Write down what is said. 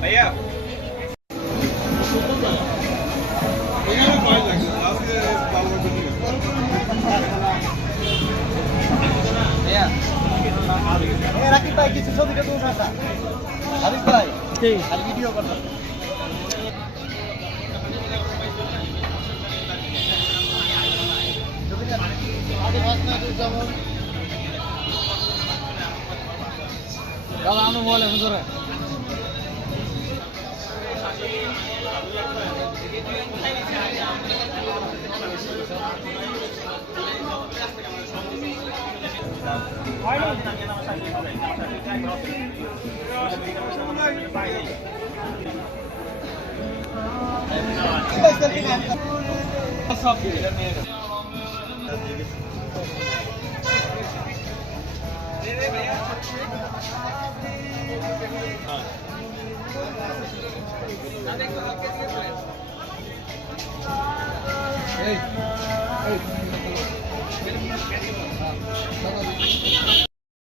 ভাইয়া রাকিব ভাই কিছু ছবিটা তো উঠাতা হাবিব ভাই ভিডিও করতাম আমি এখন ধরে এই Hey.